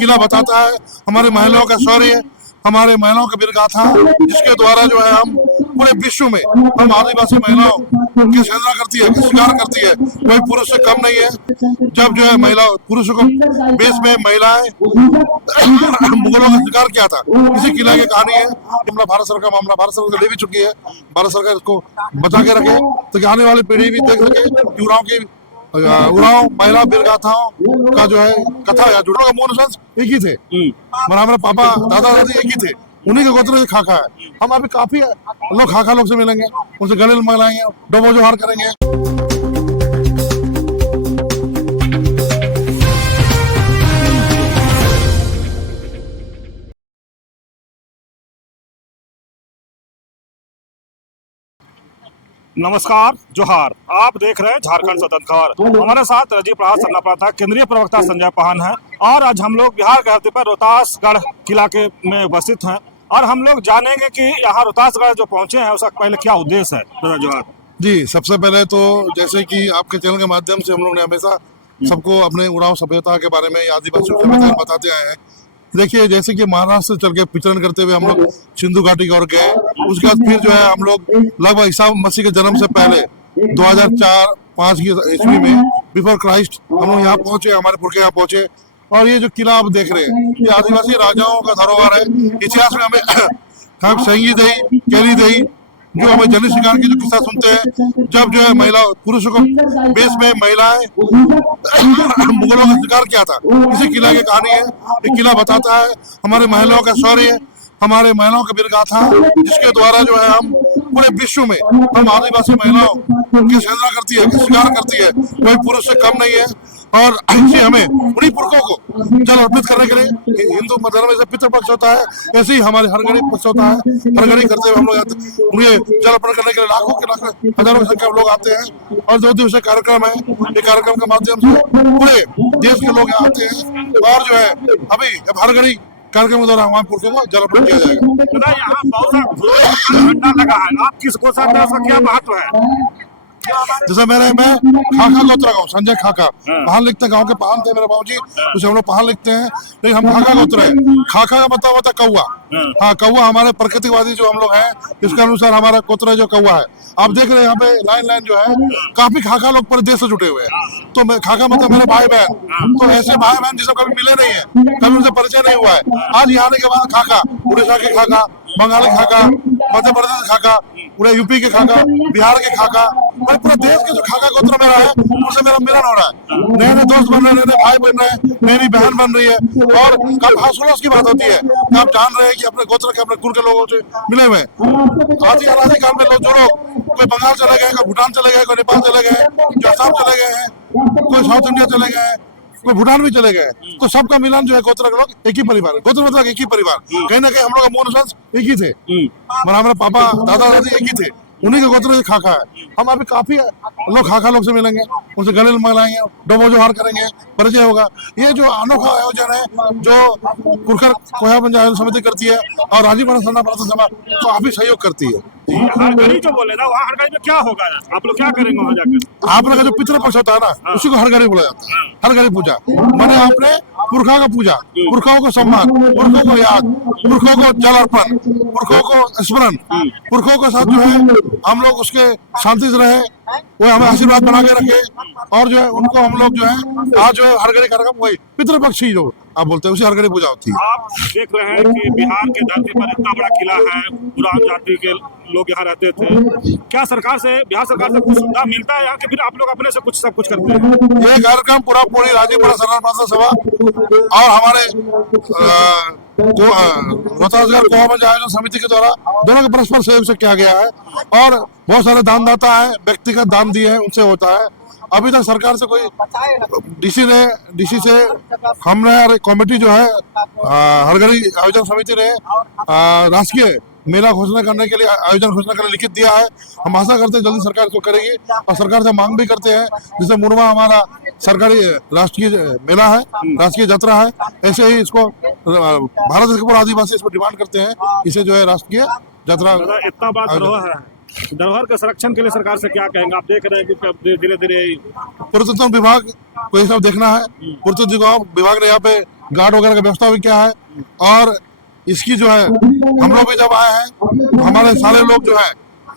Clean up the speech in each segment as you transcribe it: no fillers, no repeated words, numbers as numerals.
किला बताता है हमारी महिलाओं का शौर्य, हमारे महिलाओं की वीरगाथा, जिसके द्वारा जो है हम पूरे विश्व में हम आदिवासी महिलाओं की सराहना करती है, की स्वीकार करती है। कोई पुरुष से कम नहीं है। जब जो है महिला पुरुषों को बेस में महिलाएं मुगलों का शिकार किया था, इसी किला की कहानी है। मामला भारत सरकार ले भी चुकी है। भारत सरकार इसको बचा के रखे तो आने वाली पीढ़ी भी देख सके युवाओं की उड़ाव महिला वीरगाथाओं का जो है कथा या जुड़ों का मूल संस एक ही थे। हमारे पापा दादा दादी एक ही थे, उन्हीं के गोत्र खाका है। हम अभी काफी लोग खाका लोग से मिलेंगे, उनसे गले मिलाएंगे, डोबो जोहार करेंगे। नमस्कार, जोहार। आप देख रहे हैं झारखंड स्वतंत्र खबर। हमारे साथ रजी प्रहार सरना था, केंद्रीय प्रवक्ता संजय पाहन है। और आज हम लोग बिहार के धरती पर रोहतासगढ़ किला के में उपस्थित हैं और हम लोग जानेंगे कि यहाँ रोहतासगढ़ जो पहुंचे हैं उसका पहले क्या उद्देश्य है। जोहार जी, सबसे पहले तो जैसे कि आपके चैनल के माध्यम से हम लोग ने हमेशा सबको अपने उड़ाव सभ्यता के बारे में, आदिवासी सभ्यता बताते आए हैं। देखिए, जैसे कि महाराष्ट्र चल के विचरण करते हुए हम लोग सिंधु घाटी की ओर गए। उसके बाद फिर जो है हम लोग लगभग ईसा मसीह के जन्म से पहले 2004-5 की ईस्वी में बिफोर क्राइस्ट हम लोग यहाँ पहुंचे, हमारे पुरखे यहाँ पहुंचे। और ये जो किला आप देख रहे हैं, ये आदिवासी राजाओं का धरोहर है। इतिहास में हमें संगी दई, केली दई, जो हमें जंगली शिकार की जो किस्सा सुनते हैं, जब जो है महिला पुरुषों को बेस में महिलाएं मुगलों का शिकार किया था, इसी किला की कहानी है। ये किला बताता है हमारी महिलाओं का शौर्य, हमारे महिलाओं की वीरगाथा, जिसके द्वारा जो है हम पूरे विश्व में हम आदिवासी महिलाओं की सराहना करती है, की स्वीकार करती है। कोई पुरुष से कम नहीं है। और ऐसे हमें उन्हीं पुरखों को जल अर्पित करने के लिए, हिंदू धर्म में पितृपक्ष होता है, ऐसे ही हमारे हरगढ़ी पक्ष होता है। हरगढ़ी करते हुए हम लोग उन्हें जल अर्पण करने के लिए लाखों के हजारों की संख्या में लोग आते हैं। और 2 दिवसीय कार्यक्रम है। ये कार्यक्रम के माध्यम से पूरे देश के लोग यहाँ आते हैं। और जो है अभी हरगढ़ी कार्यक्रम के दौरान हमारे पुरखों को जल अर्पण किया जाएगा। यहाँ बहुत झंडा लगा है, आप किस गोत्र का, उसका क्या महत्व है? जैसे मैं खाका गोत्र का हूँ, संजय खाका। पहाड़ लिखते हैं, गाँव के पहाड़ थे मेरे बाबूजी, उसे हम लोग पहाड़ लिखते हैं, लेकिन हम खाका गोत्र है। खाका का मतलब होता है कौवा। हाँ, कौवा हमारे प्रकृतिवादी जो हम लोग हैं, इसके अनुसार हमारा गोत्र जो कौवा है। आप देख रहे हैं यहाँ पे लाइन जो है, काफी खाका लोग पूरे देश से जुटे हुए हैं। तो खाका मतलब मेरे भाई बहन, तो ऐसे भाई बहन जिसे कभी मिले नहीं है, कभी उनसे परिचय नहीं हुआ है, आज यहाँ आने के बाद खाका, उड़ीसा के खाका, बंगाल के खाका, मध्य प्रदेश के खाका, पूरे यूपी के खाका, बिहार के खाका, और पूरे देश के जो खाका गोत्र मेरा है, उनसे मेरा मिलन हो रहा है। नए नए दोस्त बन रहे हैं, नए भाई बन रहे हैं, नई बहन बन रही है। और काफी हौसलों की बात होती है कि आप जान रहे हैं कि अपने गोत्र के, अपने कुल के लोगों से मिले हुए। आदि काल में लोग जो लोग कोई बंगाल चले गए, कोई भूटान चले गए, कोई नेपाल चले गए, कोई असम चले गए हैं, कोई साउथ इंडिया चले गए हैं, कोई भूटान भी चले गए। तो सबका मिलन जो है गोत्र के लोग एक ही परिवार है। गोत्र मतलब एक ही परिवार। कहीं ना कहीं हम लोग का मूल संस एक ही थे। हमारे पापा दादा दादी एक ही थे, उन्हीं के गोत्र खाका है। हम अभी काफी लोग खाका लोग से मिलेंगे, उनसे गले मिलाएंगे, डोबो जोहार करेंगे, परिचय होगा। ये जो अनोखा आयोजन है जो कुरखर कोया पंचायत समिति करती है और राजीव सरना सभा काफी सहयोग करती है। हरगढ़ी जो बोले ना, वहाँ हरगढ़ी में क्या होगा? आप लोग क्या करेंगे वहाँ जाकर? आप लोग का जो पितृपक्ष होता है ना, उसी को हरगढ़ी बोला जाता है। हरगढ़ी पूजा माने आपने पुरखा का पूजा, पुरखाओं को सम्मान, पुरखों को याद, पुरखों को जल अर्पण, पुरखों को स्मरण, पुरखों के साथ जो है हम लोग उसके शांति से रहे, वो हमें आशीर्वाद बना के रखे। और जो है उनको हम लोग जो है आज जो है हरगढ़ी कार्यक्रम वही पितृपक्षी जो आप बोलते हैं, उसी हरगढ़ी पूजा होती है। आप देख रहे हैं कि बिहार के धरती पर इतना बड़ा किला है, पुरान जाति के लोग यहाँ रहते थे। क्या सरकार से, बिहार सरकार से कुछ सुविधा मिलता है यहाँ के, फिर आप लोग अपने से कुछ सब कुछ करते हैं? ये कार्यक्रम पूरी राजीव सरना सभा और हमारे रोहतासगढ़ कोया पंचायत समिति के द्वारा दोनों के परस्पर सहयोग से किया गया है। और बहुत सारे दानदाता है, व्यक्तिगत दान दिए हैं, उनसे होता है। अभी तक सरकार से कोई डीसी से हमने कमेटी जो है हरगढ़ी आयोजन समिति ने राष्ट्रीय मेला घोषणा करने के लिए, आयोजन घोषणा करने लिखित दिया है। हम आशा करते हैं जल्दी सरकार इसको करेगी और सरकार से मांग भी करते हैं, जैसे मुरमा हमारा सरकारी राष्ट्रीय मेला है, राष्ट्रीय यात्रा है, ऐसे ही इसको भारत देश के पूरे आदिवासी इसको डिमांड करते हैं, इसे जो है राष्ट्रीय यात्रा। इतना बड़ा धरोहर है, धरोहर के संरक्षण के लिए सरकार से क्या कहेंगे? आप देख रहे हैं कि धीरे धीरे पुरातत्व विभाग को ये सब देखना है। पुरातत्व विभाग ने यहाँ पे गार्ड वगैरह की व्यवस्था भी किया है। और इसकी जो है हम लोग भी जब आए हैं, हमारे सारे लोग जो है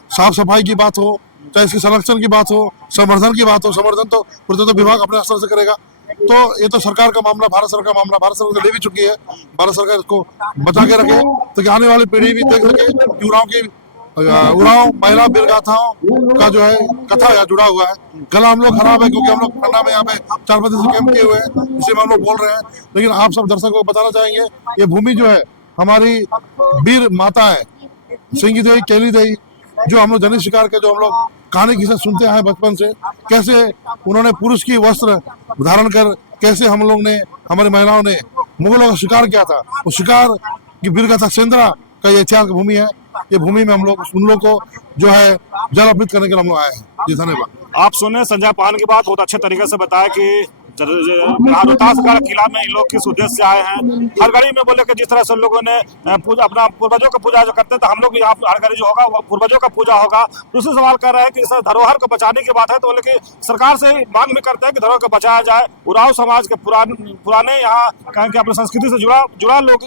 साफ सफाई की बात हो, चाहे इसके संरक्षण की बात हो, संवर्धन की बात हो, संवर्धन तो पुरातत्व विभाग अपने स्तर से करेगा। तो ये तो सरकार का मामला, भारत सरकार का मामला, भारत सरकार ले भी चुकी है। भारत सरकार इसको बचा के रखे ताकि आने वाली पीढ़ी भी देख सके कि उरांव महिला वीर गाथाओं का जो है कथा यहाँ जुड़ा हुआ है। गला हम लोग खराब है क्योंकि हम लोग ठंडा में यहाँ पे 4 बजे से कैंप किए हुए हैं, इसी में हम लोग बोल रहे हैं। लेकिन आप सब दर्शकों को बताना चाहेंगे, ये भूमि जो है हमारी वीर माता है, सिंगी देवी, केली देवी, जो हम लोग जनित शिकार के जो हम लोग कहानी किसे सुनते आए बचपन से, कैसे उन्होंने पुरुष की वस्त्र धारण कर कैसे हम लोग ने, हमारी महिलाओं ने मुगलों का शिकार किया था। वो शिकार की वीर गाथा सेंद्रा का ये इतिहास की भूमि है। ये भूमि में हम लोग उन लोग को जो है जल अर्पित करने के लिए हम लोग आए हैं। जी धन्यवाद। आप सुने संजय पाहन की बात, बहुत अच्छे तरीके से बताया कि रोहतासगढ़ किला में इन लोग किस उद्देश्य से आए हैं। हरगढ़ी में बोले कि जिस तरह से लोगों ने पूजा, अपना पूर्वजों का पूजा जो करते थे, हम लोग यहाँ हरगढ़ी जो होगा वो पूर्वजों का पूजा होगा। दूसरे सवाल कर रहे हैं कि इस धरोहर को बचाने की बात है तो बोले कि सरकार से मांग भी करते हैं कि धरोहर को बचाया जाए। उरांव समाज के पुराने यहाँ कहें कि अपनी संस्कृति से जुड़ा लोग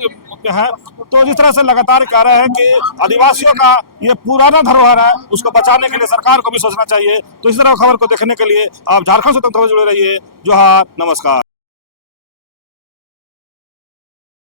हैं। तो जिस तरह से लगातार कह रहे हैं कि आदिवासियों का ये पुराना धरोहर है, उसको बचाने के लिए सरकार को भी सोचना चाहिए। तो इस तरह खबर को देखने के लिए आप झारखंड स्वतंत्र से जुड़े रहिए। जोहार, नमस्कार।